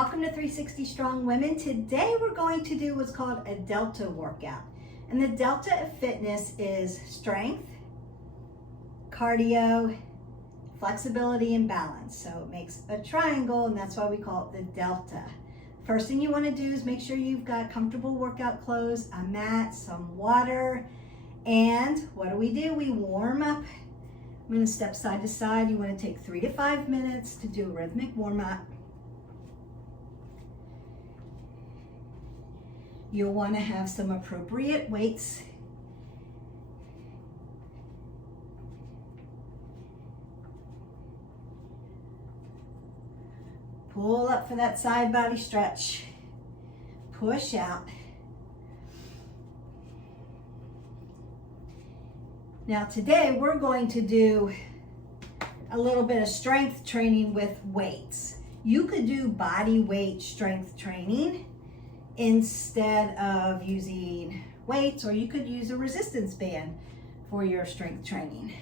Welcome to 360 Strong Women. Today we're going to do what's called a delta workout. And the delta of fitness is strength, cardio, flexibility, and balance. So it makes a triangle, and that's why we call it the delta. First thing you want to do is make sure you've got comfortable workout clothes, a mat, some water, and what do? We warm up. I'm going to step side to side. You want to take 3 to 5 minutes to do a rhythmic warm up. You'll want to have some appropriate weights. Pull up for that side body stretch. Push out. Now today we're going to do a little bit of strength training with weights. You could do body weight strength training instead of using weights, or you could use a resistance band for your strength training.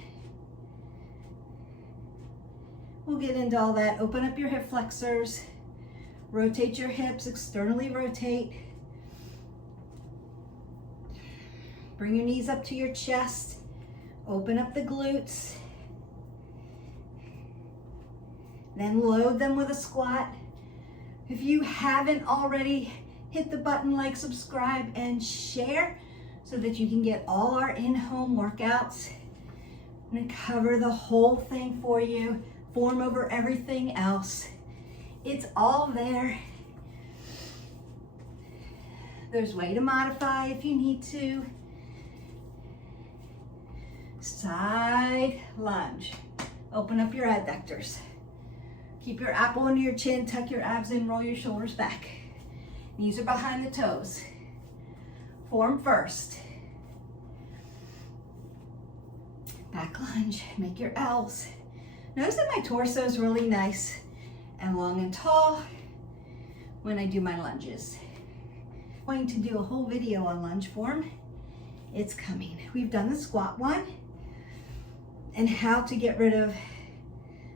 We'll get into all that. Open up your hip flexors, rotate your hips, externally rotate. Bring your knees up to your chest, open up the glutes, then load them with a squat. If you haven't already, hit the button like, subscribe, and share so that you can get all our in-home workouts. I'm gonna cover the whole thing for you, form over everything else. It's all there. There's a way to modify if you need to. Side lunge. Open up your adductors. Keep your apple under your chin, tuck your abs in, roll your shoulders back. Knees are behind the toes. Form first. Back lunge, make your L's. Notice that my torso is really nice and long and tall when I do my lunges. I'm going to do a whole video on lunge form. It's coming. We've done the squat one and how to get rid of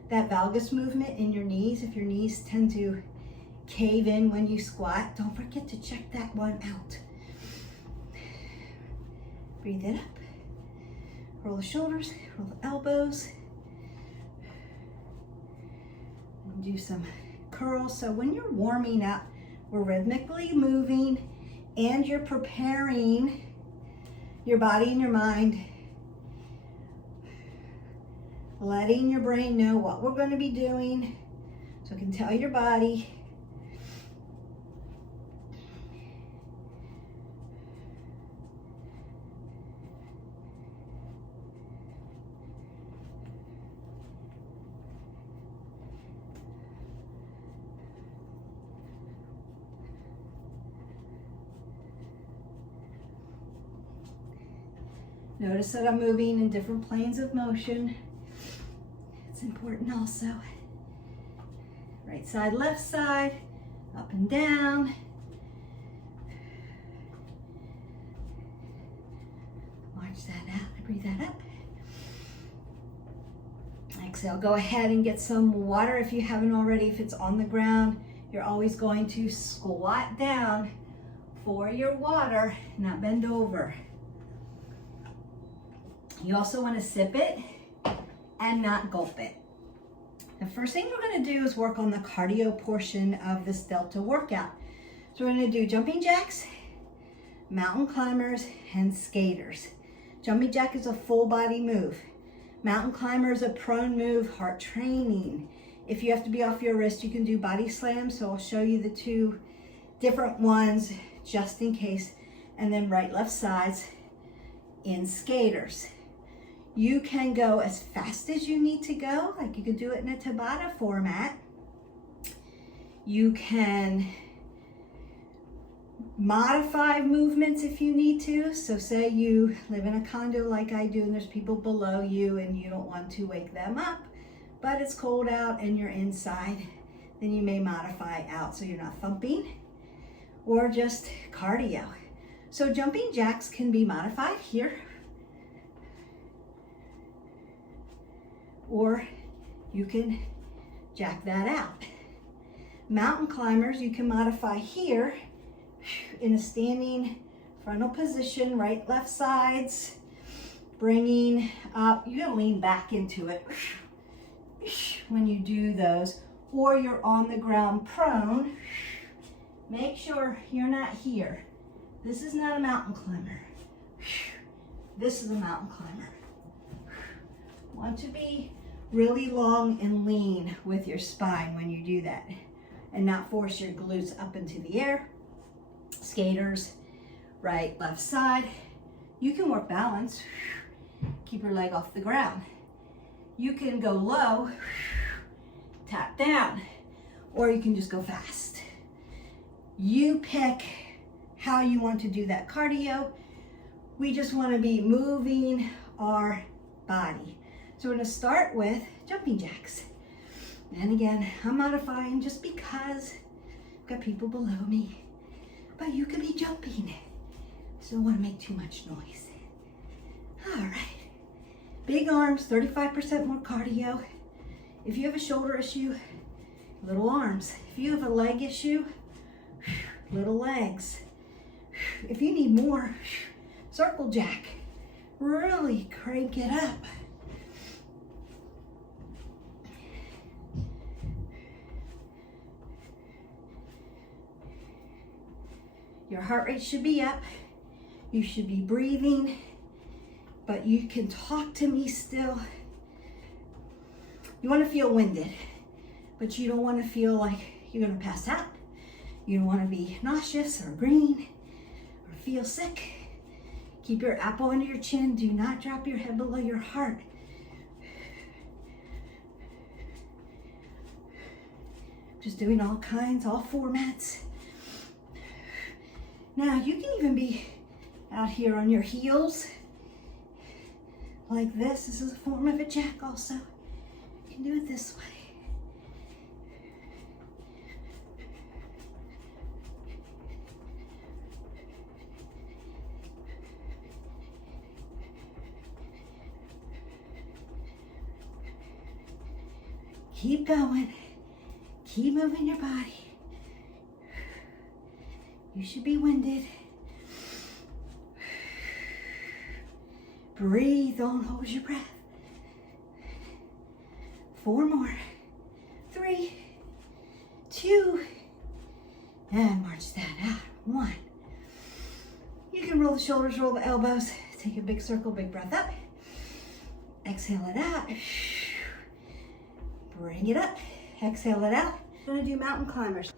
that valgus movement in your knees. If your knees tend to cave in when you squat, don't forget to check that one out. Breathe it up. Roll the shoulders, roll the elbows. And do some curls. So when you're warming up, we're rhythmically moving and you're preparing your body and your mind, letting your brain know what we're going to be doing so it can tell your body. Notice that I'm moving in different planes of motion. It's important also. Right side, left side, up and down. March that out, breathe that up. Exhale, go ahead and get some water if you haven't already. If it's on the ground, you're always going to squat down for your water, not bend over. You also want to sip it and not gulp it. The first thing we're going to do is work on the cardio portion of this delta workout. So we're going to do jumping jacks, mountain climbers, and skaters. Jumping jack is a full body move. Mountain climber is a prone move, heart training. If you have to be off your wrist, you can do body slams. So I'll show you the two different ones just in case. And then right, left sides in skaters. You can go as fast as you need to go, like you could do it in a Tabata format. You can modify movements if you need to. So say you live in a condo like I do and there's people below you and you don't want to wake them up, but it's cold out and you're inside, then you may modify out so you're not thumping, or just cardio. So jumping jacks can be modified here, or you can jack that out. Mountain climbers, you can modify here in a standing frontal position, right, left sides, bringing up, you're gonna lean back into it when you do those, or you're on the ground prone. Make sure you're not here. This is not a mountain climber. This is a mountain climber. Want to be really long and lean with your spine when you do that, and not force your glutes up into the air. Skaters, right, left side. You can work balance. Keep your leg off the ground. You can go low, tap down, or you can just go fast. You pick how you want to do that cardio. We just want to be moving our body. So we're going to start with jumping jacks. And again, I'm modifying just because I've got people below me, but you could be jumping. So don't want to make too much noise. All right. Big arms, 35% more cardio. If you have a shoulder issue, little arms. If you have a leg issue, little legs. If you need more, circle jack. Really crank it up. Your heart rate should be up. You should be breathing, but you can talk to me still. You want to feel winded, but you don't want to feel like you're going to pass out. You don't want to be nauseous or green or feel sick. Keep your apple under your chin. Do not drop your head below your heart. Just doing all kinds, all formats. Now you can even be out here on your heels like this. This is a form of a jack also. You can do it this way. Keep going. Keep moving your body. You should be winded. Breathe, don't hold your breath. 4 more. 3, 2, and march that out. 1. You can roll the shoulders, roll the elbows. Take a big circle, big breath up. Exhale it out. Bring it up. Exhale it out. We're gonna do mountain climbers.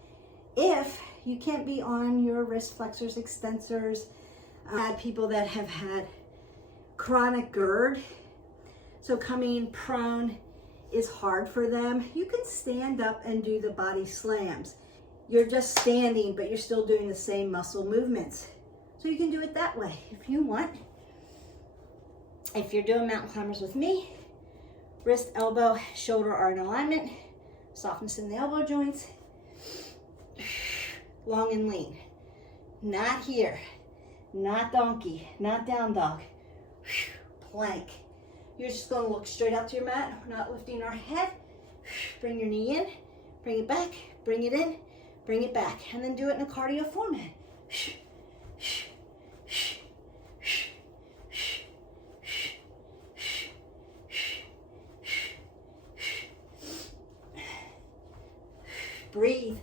If you can't be on your wrist flexors, extensors, I had people that have had chronic GERD, so coming prone is hard for them. You can stand up and do the body slams. You're just standing, but you're still doing the same muscle movements. So you can do it that way if you want. If you're doing mountain climbers with me, wrist, elbow, shoulder are in alignment, softness in the elbow joints, long and lean. Not here, not donkey, not down dog. Plank. You're just going to look straight out to your mat. We're not lifting our head. Bring your knee in, bring it back, bring it in, bring it back, and then do it in a cardio format. Breathe.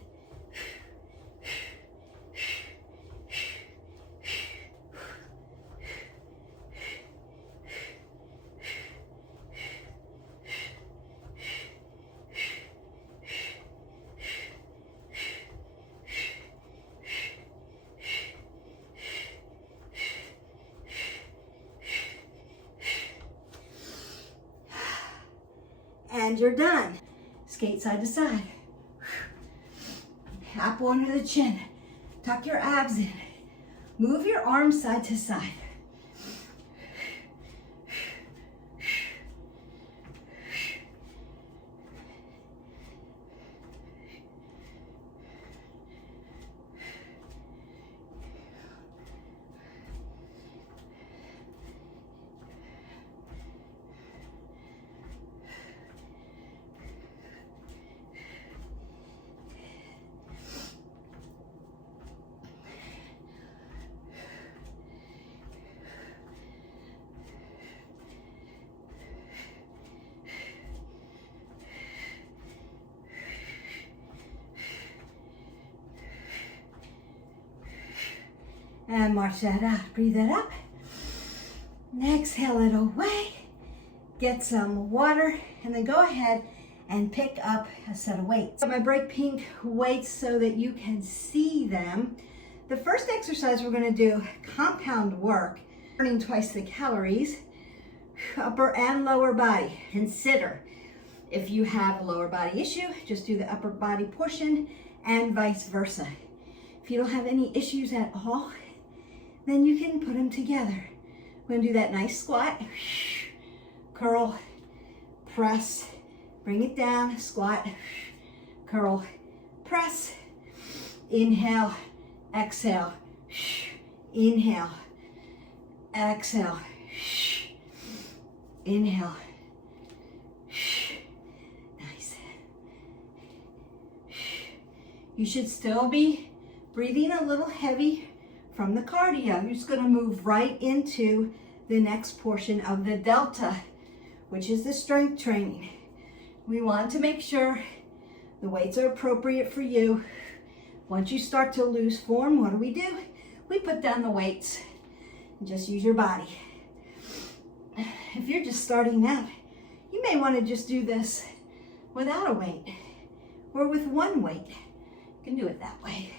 And you're done. Skate side to side. Apple under the chin. Tuck your abs in. Move your arms side to side. And march that out. Breathe that up. And exhale it away. Get some water, and then go ahead and pick up a set of weights. So my bright pink weights so that you can see them. The first exercise we're going to do, compound work, burning twice the calories, upper and lower body. Consider if you have a lower body issue, just do the upper body portion and vice versa. If you don't have any issues at all, then you can put them together. We're going to do that nice squat, curl, press, bring it down, squat, curl, press, inhale, exhale, inhale, exhale, inhale. Nice. You should still be breathing a little heavy from the cardio. You're just going to move right into the next portion of the delta, which is the strength training. We want to make sure the weights are appropriate for you. Once you start to lose form, what do? We put down the weights and just use your body. If you're just starting out, you may want to just do this without a weight or with one weight. You can do it that way.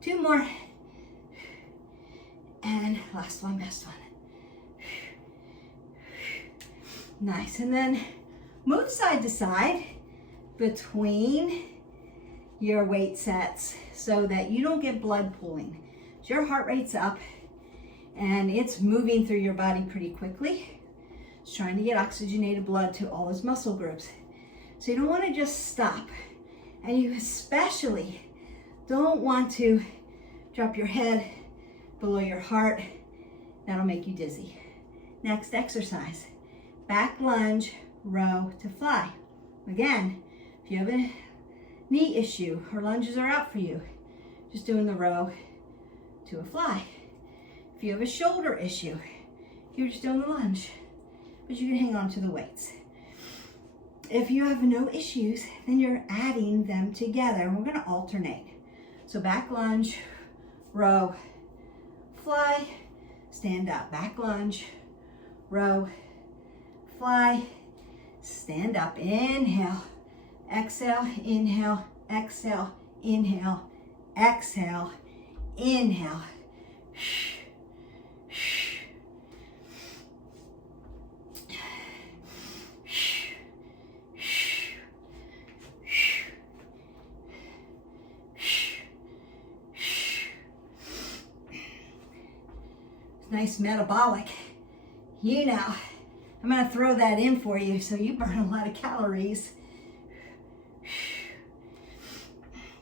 Two more. And last one, best one. Nice. And then move side to side between your weight sets so that you don't get blood pooling. So your heart rate's up and it's moving through your body pretty quickly. It's trying to get oxygenated blood to all those muscle groups. So you don't want to just stop. And you especially don't want to drop your head below your heart. That'll make you dizzy. Next exercise, back lunge, row to fly. Again, if you have a knee issue or lunges are out for you, just doing the row to a fly. If you have a shoulder issue, you're just doing the lunge, but you can hang on to the weights. If you have no issues, then you're adding them together, and we're going to alternate. So back lunge, row, fly, stand up. Back lunge, row, fly, stand up. Inhale, exhale, inhale, exhale, inhale, exhale, inhale. Nice metabolic. You know, I'm going to throw that in for you so you burn a lot of calories.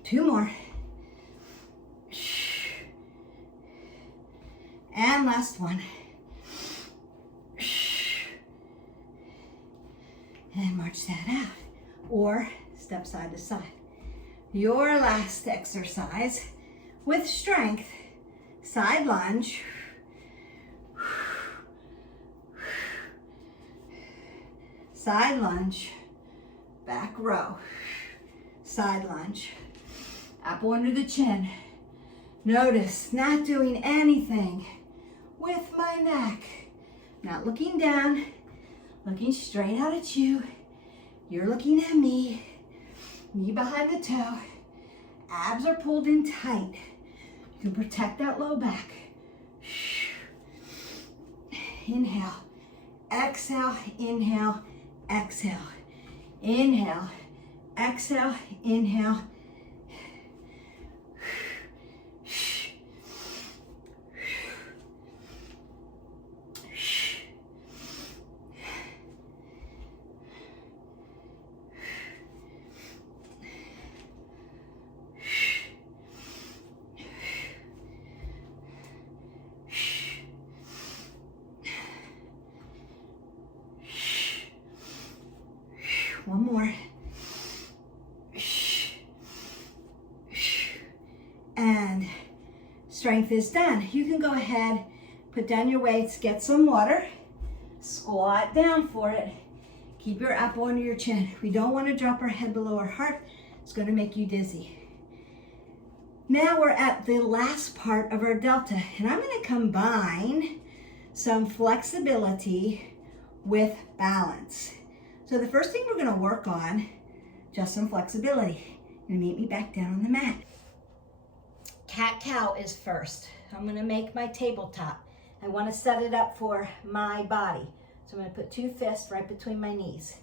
Two more. And last one. And march that out. Or step side to side. Your last exercise with strength, side lunge. Side lunge, back row, side lunge, apple under the chin. Notice not doing anything with my neck. Not looking down, looking straight out at you. You're looking at me, knee behind the toe. Abs are pulled in tight. You can protect that low back. Inhale, exhale, inhale, exhale, inhale, exhale, inhale. One more. And strength is done. You can go ahead, put down your weights, get some water, squat down for it, Keep your apple under your chin. We don't want to drop our head below our heart. It's going to make you dizzy. Now we're at the last part of our delta, and I'm going to combine some flexibility with balance. So the first thing we're going to work on, just some flexibility. You're going to meet me back down on the mat. Cat-cow is first. I'm going to make my tabletop. I want to set it up for my body. So I'm going to put 2 fists right between my knees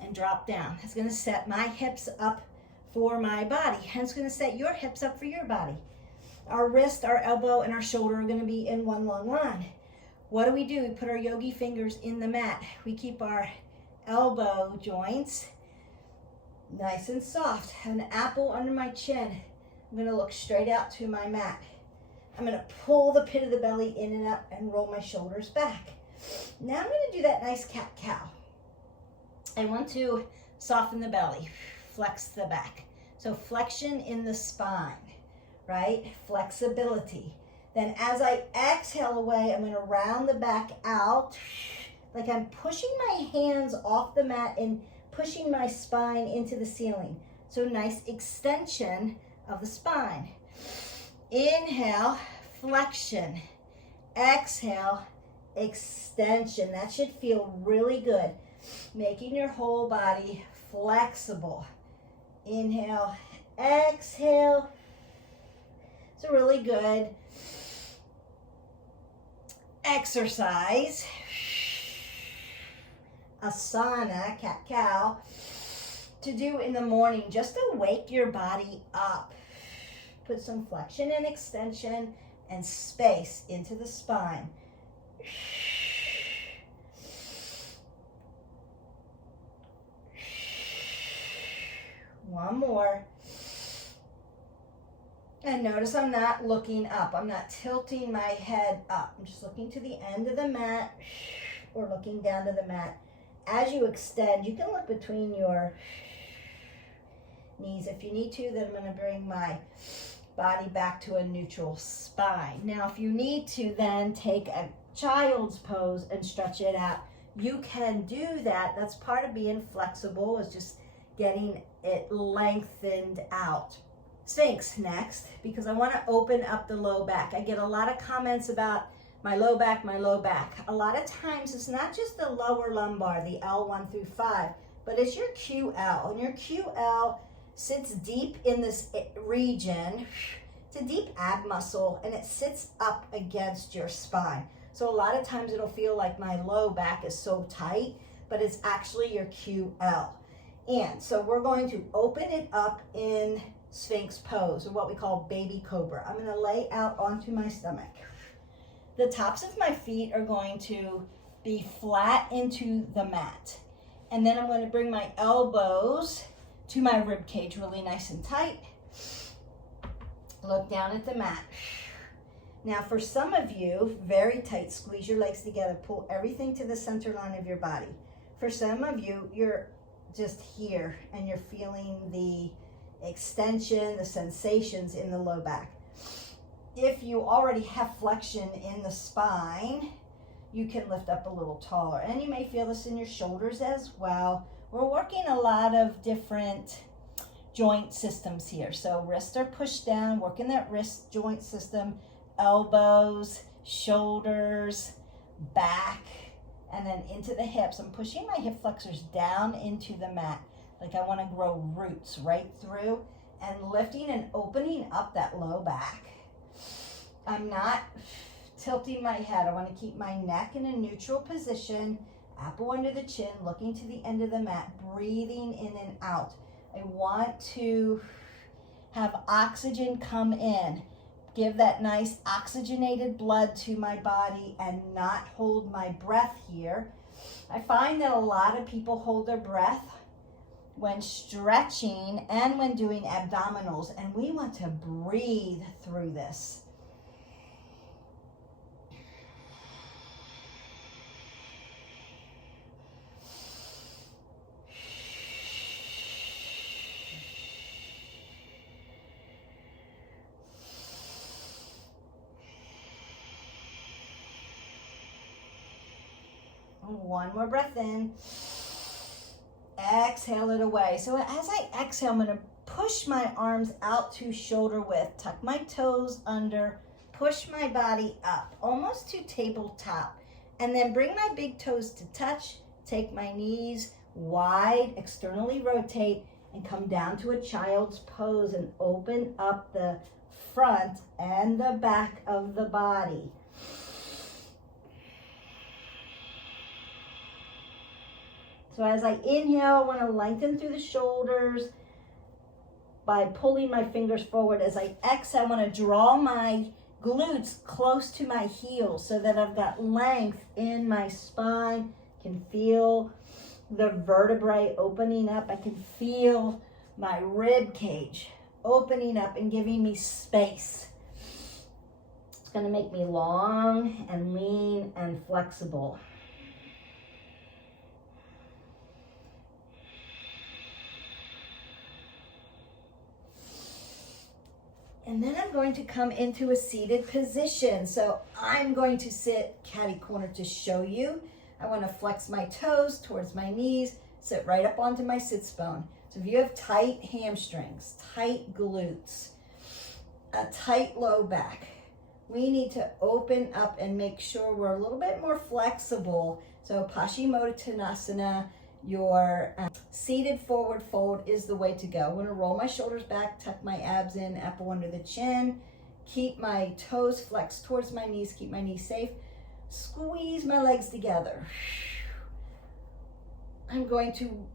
and drop down. It's going to set my hips up for my body, and it's going to set your hips up for your body. Our wrist, our elbow, and our shoulder are going to be in one long line. What do? We put our yogi fingers in the mat. We keep our elbow joints nice and soft. Have an apple under my chin. I'm going to look straight out to my mat. I'm going to pull the pit of the belly in and up and roll my shoulders back. Now I'm going to do that nice cat-cow. I want to soften the belly, flex the back. So flexion in the spine, right? Flexibility. Then as I exhale away, I'm going to round the back out like I'm pushing my hands off the mat and pushing my spine into the ceiling. So nice extension of the spine. Inhale, flexion. Exhale, extension. That should feel really good. Making your whole body flexible. Inhale, exhale. It's a really good exercise. Asana, cat-cow, to do in the morning just to wake your body up. Put some flexion and extension and space into the spine. One more. And notice I'm not looking up. I'm not tilting my head up. I'm just looking to the end of the mat or looking down to the mat. As you extend, you can look between your knees if you need to. Then I'm going to bring my body back to a neutral spine. Now, if you need to then take a child's pose and stretch it out, you can do that. That's part of being flexible, is just getting it lengthened out. Sphinx next, because I want to open up the low back. I get a lot of comments about my low back, my low back. A lot of times it's not just the lower lumbar, the L1 through 5, but it's your QL. And your QL sits deep in this region. It's a deep ab muscle, and it sits up against your spine. So a lot of times it'll feel like my low back is so tight, but it's actually your QL. And so we're going to open it up in Sphinx pose, or what we call baby cobra. I'm going to lay out onto my stomach. The tops of my feet are going to be flat into the mat. And then I'm going to bring my elbows to my rib cage really nice and tight. Look down at the mat. Now for some of you, very tight, squeeze your legs together, pull everything to the center line of your body. For some of you, you're just here and you're feeling the extension, the sensations in the low back. If you already have flexion in the spine, you can lift up a little taller. And you may feel this in your shoulders as well. We're working a lot of different joint systems here. So wrists are pushed down, working that wrist joint system, elbows, shoulders, back, and then into the hips. I'm pushing my hip flexors down into the mat. Like I want to grow roots right through, and lifting and opening up that low back. I'm not tilting my head. I want to keep my neck in a neutral position, apple under the chin, looking to the end of the mat, breathing in and out. I want to have oxygen come in, give that nice oxygenated blood to my body and not hold my breath here. I find that a lot of people hold their breath when stretching and when doing abdominals, and we want to breathe through this. One more breath in. exhale it away. So as I exhale, I'm gonna push my arms out to shoulder width, tuck my toes under, push my body up, almost to tabletop, and then bring my big toes to touch, take my knees wide, externally rotate, and come down to a child's pose and open up the front and the back of the body. So as I inhale, I want to lengthen through the shoulders by pulling my fingers forward. As I exhale, I want to draw my glutes close to my heels so that I've got length in my spine. I can feel the vertebrae opening up. I can feel my rib cage opening up and giving me space. It's going to make me long and lean and flexible. And then I'm going to come into a seated position. So I'm going to sit catty corner to show you. I want to flex my toes towards my knees, sit right up onto my sits bone. So if you have tight hamstrings, tight glutes, a tight low back, we need to open up and make sure we're a little bit more flexible. So Paschimottanasana, your seated forward fold is the way to go. I'm going to roll my shoulders back, tuck my abs in, apple under the chin, keep my toes flexed towards my knees, keep my knees safe, squeeze my legs together. I'm going to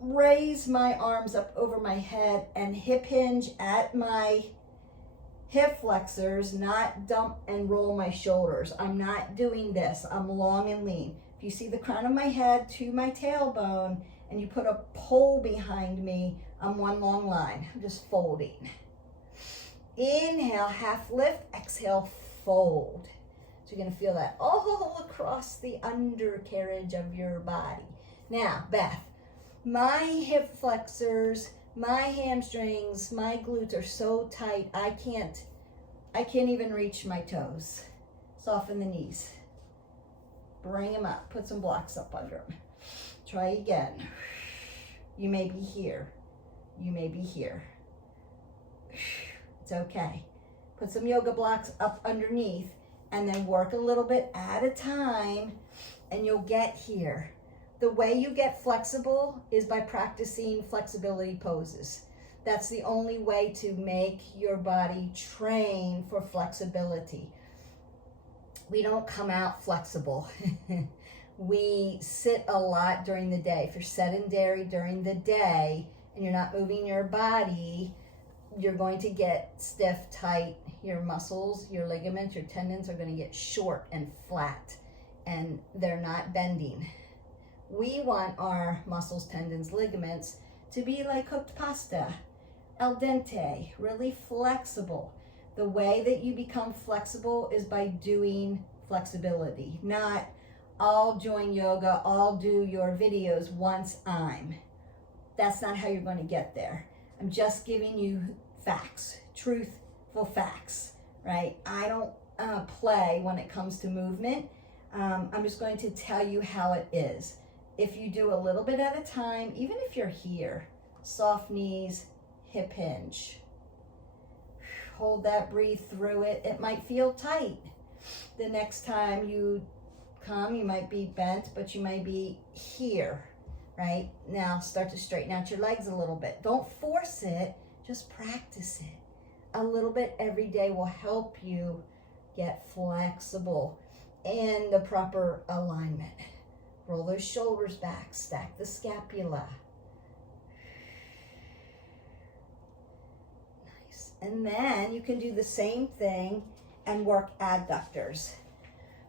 raise my arms up over my head and hip hinge at my hip flexors, not dump and roll my shoulders. I'm not doing this. I'm long and lean. If you see the crown of my head to my tailbone and you put a pole behind me, I'm one long line. I'm just folding. Inhale, half lift, exhale, fold. So you're gonna feel that all across the undercarriage of your body. Now, Beth, my hip flexors, my hamstrings, my glutes are so tight, I can't even reach my toes. Soften the knees. Bring them up, put some blocks up under them. Try again. You may be here. You may be here. It's okay. Put some yoga blocks up underneath and then work a little bit at a time and you'll get here. The way you get flexible is by practicing flexibility poses. That's the only way to make your body train for flexibility. We don't come out flexible. We sit a lot during the day. If you're sedentary during the day and you're not moving your body, you're going to get stiff, tight. Your muscles, your ligaments, your tendons are going to get short and flat and they're not bending. We want our muscles, tendons, ligaments to be like cooked pasta, al dente, really flexible. The way that you become flexible is by doing flexibility, not I'll join yoga, I'll do your videos once I'm. That's not how you're going to get there. I'm just giving you facts, truthful facts, right? I don't play when it comes to movement. I'm just going to tell you how it is. If you do a little bit at a time, even if you're here, soft knees, hip hinge. Hold that, breathe through it. It might feel tight. The next time you come, you might be bent, but you might be here, right? Now start to straighten out your legs a little bit. Don't force it, just practice it. A little bit every day will help you get flexible in the proper alignment. Roll those shoulders back, stack the scapula. And then you can do the same thing and work adductors.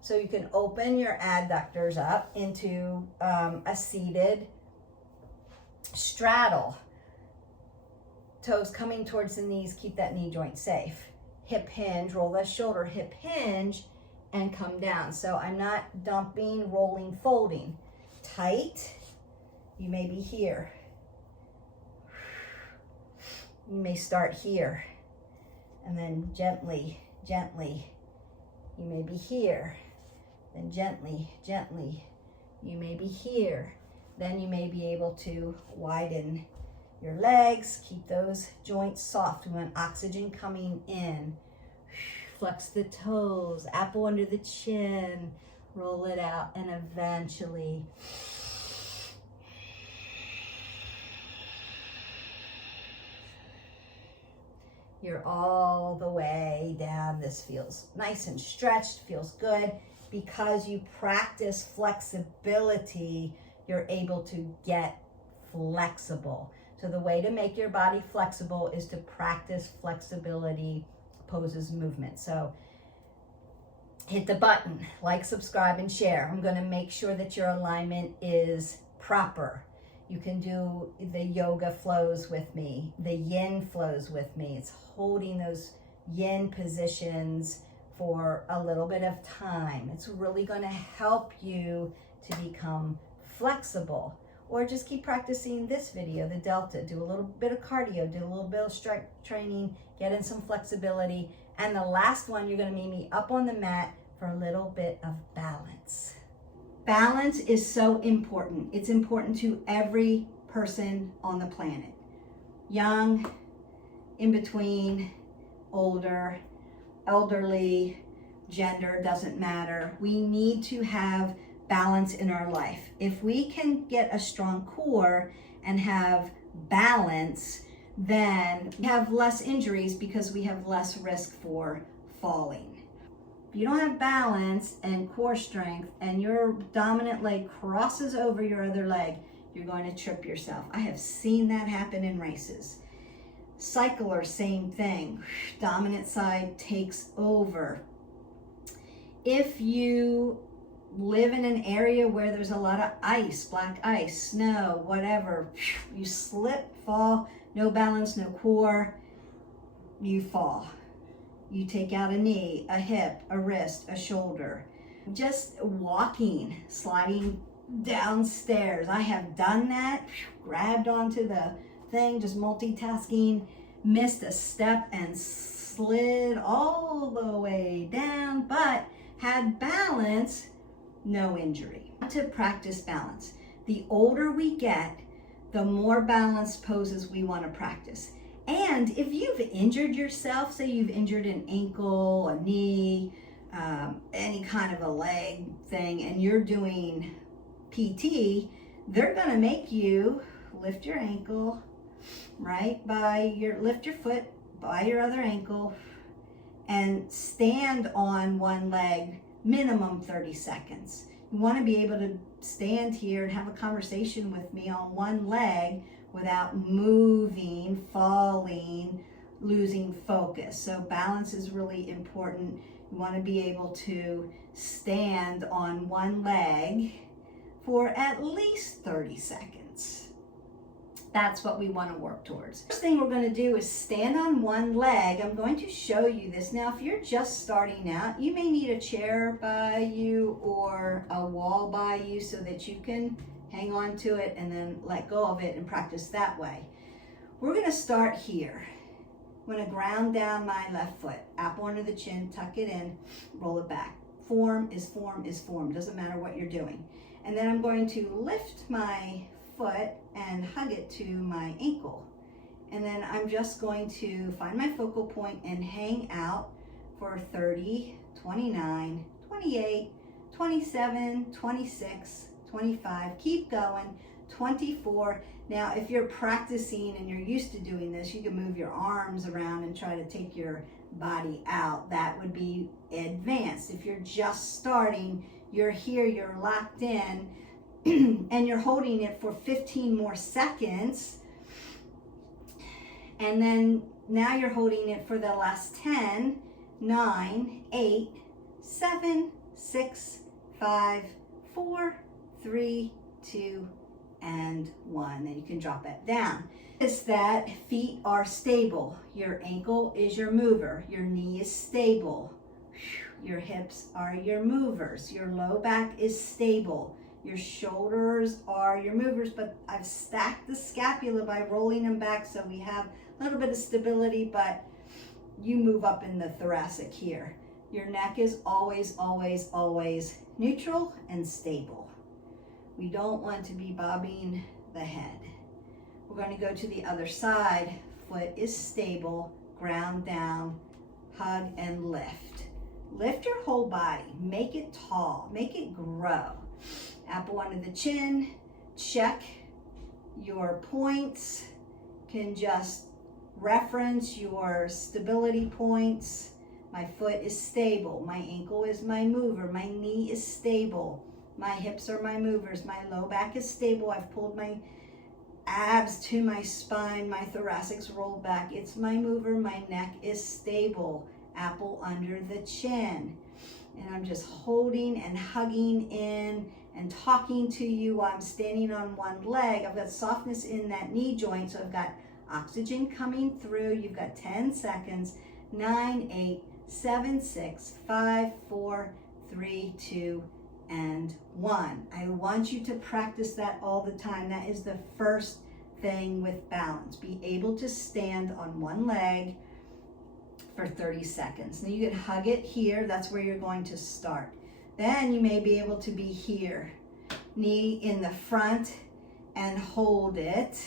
So you can open your adductors up into a seated straddle. Toes coming towards the knees, keep that knee joint safe. Hip hinge, roll that shoulder, hip hinge, and come down. So I'm not dumping, rolling, folding. Tight, you may be here. You may start here. And then gently, gently, you may be here. Then gently, gently, you may be here. then you may be able to widen your legs, keep those joints soft. We want oxygen coming in. Flex the toes, apple under the chin, roll it out, and eventually you're all the way down. This feels nice and stretched, feels good. Because you practice flexibility, you're able to get flexible. So the way to make your body flexible is to practice flexibility, poses, movement. So hit the button, like, subscribe, and share. I'm gonna make sure that your alignment is proper. You can do the yoga flows with me, the yin flows with me. It's holding those yin positions for a little bit of time. It's really going to help you to become flexible. Or just keep practicing this video, the delta. Do a little bit of cardio, do a little bit of strength training, get in some flexibility. And the last one, you're going to meet me up on the mat for a little bit of balance. Balance is so important. It's important to every person on the planet. Young, in between, older, elderly, gender, doesn't matter. We need to have balance in our life. If we can get a strong core and have balance, then we have less injuries because we have less risk for falling. If you don't have balance and core strength and your dominant leg crosses over your other leg, you're going to trip yourself. I have seen that happen in races. Cycler, same thing. Dominant side takes over. If you live in an area where there's a lot of ice, black ice, snow, whatever, you slip, fall, no balance, no core, you fall. You take out a knee, a hip, a wrist, a shoulder. Just walking, sliding downstairs. I have done that, grabbed onto the thing, just multitasking, missed a step and slid all the way down, but had balance, no injury. To practice balance. The older we get, the more balanced poses we want to practice. And if you've injured yourself, say you've injured an ankle, a knee, any kind of a leg thing, and you're doing PT, they're going to make you lift your ankle, right? Lift your foot by your other ankle and stand on one leg minimum 30 seconds. You want to be able to stand here and have a conversation with me on one leg without moving, falling, losing focus. So balance is really important. You want to be able to stand on one leg for at least 30 seconds. That's what we want to work towards. First thing we're going to do is stand on one leg. I'm going to show you this. Now, if you're just starting out, you may need a chair by you or a wall by you so that you can hang on to it and then let go of it and practice that way. We're going to start here. I'm going to ground down my left foot, apple under the chin, tuck it in, roll it back. Form is form is form. Doesn't matter what you're doing. And then I'm going to lift my foot and hug it to my ankle. And then I'm just going to find my focal point and hang out for 30, 29, 28, 27, 26, 25, keep going, 24. Now, if you're practicing and you're used to doing this, you can move your arms around and try to take your body out. That would be advanced. If you're just starting, you're here, you're locked in, and you're holding it for 15 more seconds. And then now you're holding it for the last 10, 9, 8, 7, 6, 5, 4, 3, 2, and 1. Then you can drop it down. It's that feet are stable. Your ankle is your mover. Your knee is stable. Your hips are your movers. Your low back is stable. Your shoulders are your movers, but I've stacked the scapula by rolling them back so we have a little bit of stability, but you move up in the thoracic here. Your neck is always, always, always neutral and stable. We don't want to be bobbing the head. We're going to go to the other side. Foot is stable, ground down, hug and lift. Lift your whole body, make it tall, make it grow. Apple under the chin, check your points, can just reference your stability points. My foot is stable, my ankle is my mover, my knee is stable, my hips are my movers, my low back is stable. I've pulled my abs to my spine, my thoracic's rolled back. It's my mover, my neck is stable. Apple under the chin. And I'm just holding and hugging in and talking to you while I'm standing on one leg. I've got softness in that knee joint, so I've got oxygen coming through. You've got 10 seconds. 9, 8, 7, 6, 5, 4, 3, 2, and 1. I want you to practice that all the time. That is the first thing with balance. Be able to stand on one leg for 30 seconds. Now you can hug it here. That's where you're going to start. Then you may be able to be here. Knee in the front and hold it.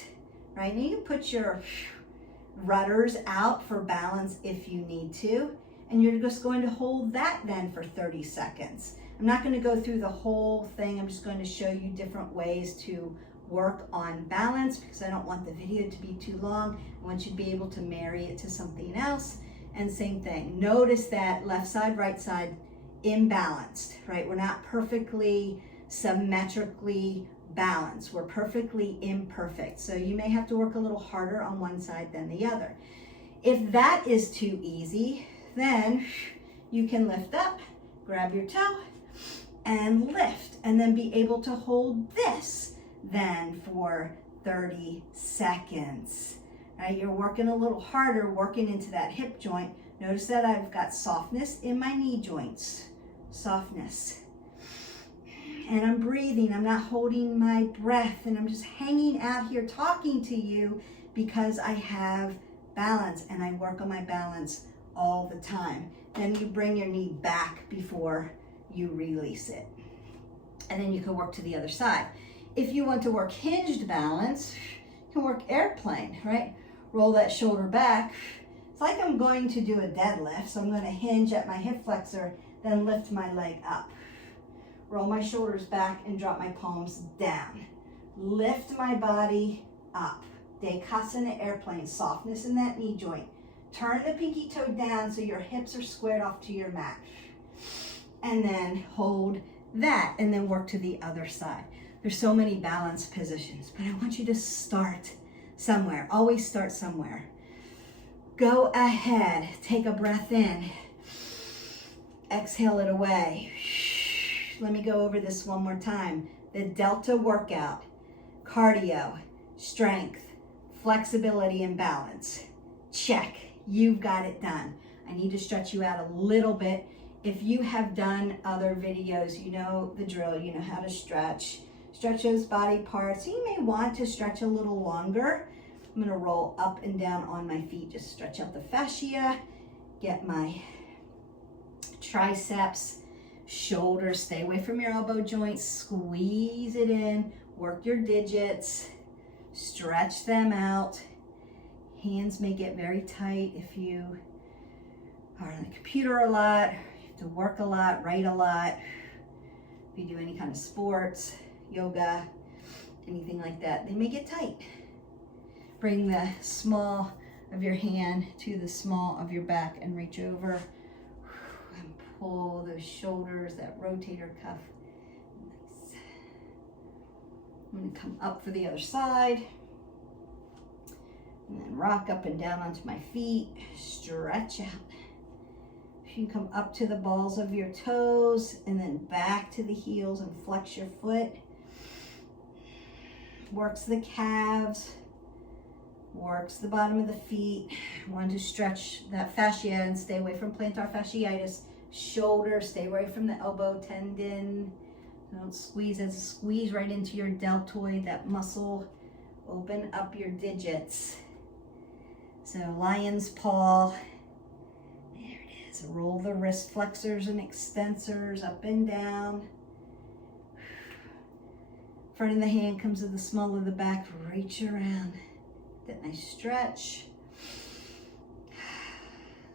Right? Now you can put your rudders out for balance if you need to. And you're just going to hold that then for 30 seconds. I'm not going to go through the whole thing. I'm just going to show you different ways to work on balance because I don't want the video to be too long. I want you to be able to marry it to something else. And same thing. Notice that left side, right side, imbalanced, right? We're not perfectly symmetrically balanced. We're perfectly imperfect. So you may have to work a little harder on one side than the other. If that is too easy, then you can lift up, grab your toe, and lift, and then be able to hold this then for 30 seconds. Right, you're working a little harder, working into that hip joint. Notice that I've got softness in my knee joints. Softness. And I'm breathing. I'm not holding my breath. And I'm just hanging out here talking to you because I have balance. And I work on my balance all the time. Then you bring your knee back before you release it. And then you can work to the other side. If you want to work hinged balance, you can work airplane, right? Roll that shoulder back. It's like I'm going to do a deadlift, so I'm going to hinge at my hip flexor, then lift my leg up. Roll my shoulders back and drop my palms down. Lift my body up. Dekasana airplane, softness in that knee joint. Turn the pinky toe down so your hips are squared off to your mat. And then hold that, and then work to the other side. There's so many balance positions, but I want you to start somewhere. Always start somewhere. Go ahead. Take a breath in. Exhale it away. Let me go over this one more time. The Delta workout. Cardio, strength, flexibility, and balance. Check. You've got it done. I need to stretch you out a little bit. If you have done other videos, you know the drill. You know how to stretch. Stretch those body parts. You may want to stretch a little longer. I'm going to roll up and down on my feet. Just stretch out the fascia. Get my triceps, shoulders. Stay away from your elbow joints. Squeeze it in. Work your digits. Stretch them out. Hands may get very tight if you are on the computer a lot. You have to work a lot, write a lot. If you do any kind of sports, yoga, anything like that, they may get tight. Bring the small of your hand to the small of your back and reach over and pull those shoulders, that rotator cuff. Nice. I'm going to come up for the other side and then rock up and down onto my feet. Stretch out. You can come up to the balls of your toes and then back to the heels and flex your foot. Works the calves, works the bottom of the feet. Want to stretch that fascia and stay away from plantar fasciitis. Shoulder, stay away from the elbow tendon. Don't squeeze. As a squeeze right into your deltoid, that muscle. Open up your digits. So lion's paw. There it is. Roll the wrist flexors and extensors up and down. Front of the hand comes to the small of the back, reach around. That nice stretch.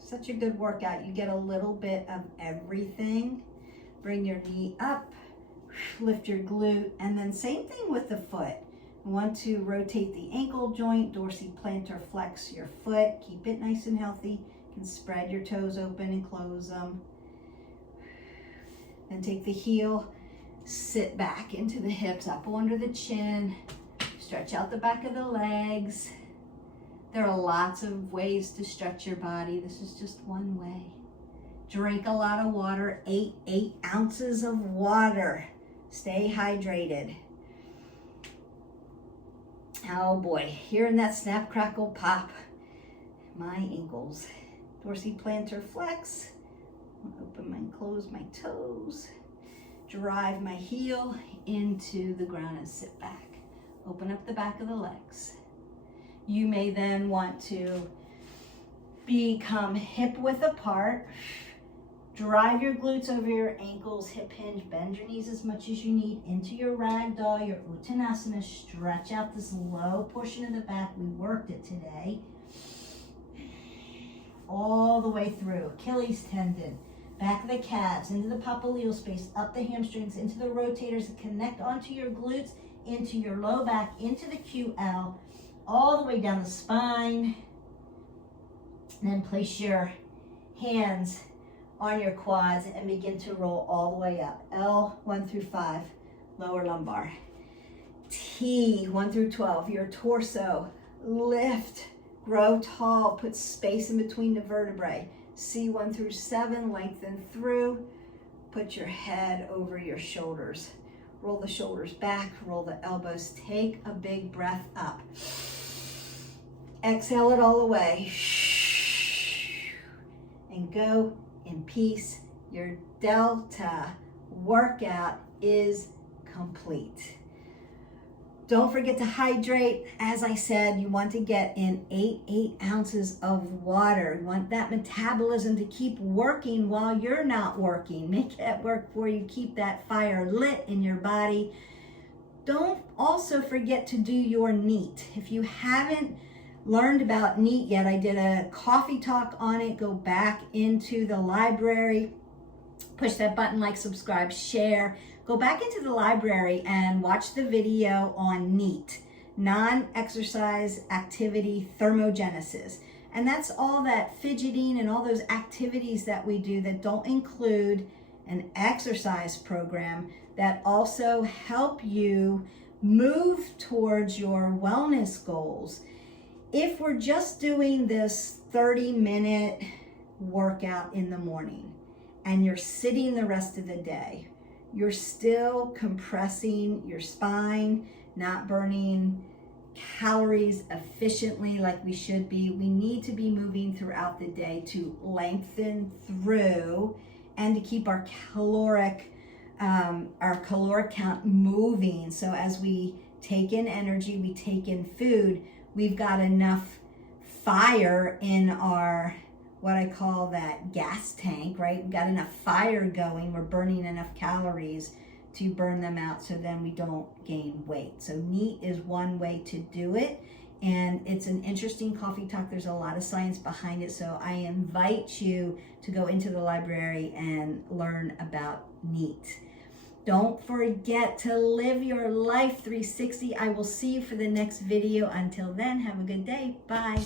Such a good workout. You get a little bit of everything. Bring your knee up, lift your glute, and then same thing with the foot. You want to rotate the ankle joint, dorsiplantar flex your foot. Keep it nice and healthy. You can spread your toes open and close them. Then take the heel, sit back into the hips, up under the chin. Stretch out the back of the legs. There are lots of ways to stretch your body. This is just one way. Drink a lot of water, 8 ounces of water. Stay hydrated. Oh boy, hearing that snap, crackle, pop. My ankles. Dorsiplantar flex. Open and close my toes. Drive my heel into the ground and sit back. Open up the back of the legs. You may then want to become hip width apart. Drive your glutes over your ankles, hip hinge, bend your knees as much as you need into your ragdoll, your uttanasana. Stretch out this low portion of the back. We worked it today. All the way through. Achilles tendon, back of the calves, into the popliteal space, up the hamstrings, into the rotators, and connect onto your glutes, into your low back, into the QL, all the way down the spine. And then place your hands on your quads and begin to roll all the way up. L, 1 through 5, lower lumbar. T, 1 through 12, your torso. Lift, grow tall, put space in between the vertebrae. C, 1 through 7, lengthen through. Put your head over your shoulders. Roll the shoulders back, roll the elbows. Take a big breath up. Exhale it all away. And go in peace. Your Delta workout is complete. Don't forget to hydrate. As I said, you want to get in 8 ounces of water. You want that metabolism to keep working while you're not working. Make it work for you. Keep that fire lit in your body. Don't also forget to do your NEAT. If you haven't learned about NEAT yet, I did a coffee talk on it. Go back into the library. Push that button, like, subscribe, share. Go back into the library and watch the video on NEAT, non-exercise activity thermogenesis. And that's all that fidgeting and all those activities that we do that don't include an exercise program that also help you move towards your wellness goals. If we're just doing this 30-minute workout in the morning and you're sitting the rest of the day, you're still compressing your spine, not burning calories efficiently like we should be. We need to be moving throughout the day to lengthen through and to keep our caloric count moving. So as we take in energy, we take in food, we've got enough fire in our, what I call that gas tank, right? We've got enough fire going. We're burning enough calories to burn them out so then we don't gain weight. So NEAT is one way to do it. And it's an interesting coffee talk. There's a lot of science behind it. So I invite you to go into the library and learn about NEAT. Don't forget to live your life 360. I will see you for the next video. Until then, have a good day. Bye.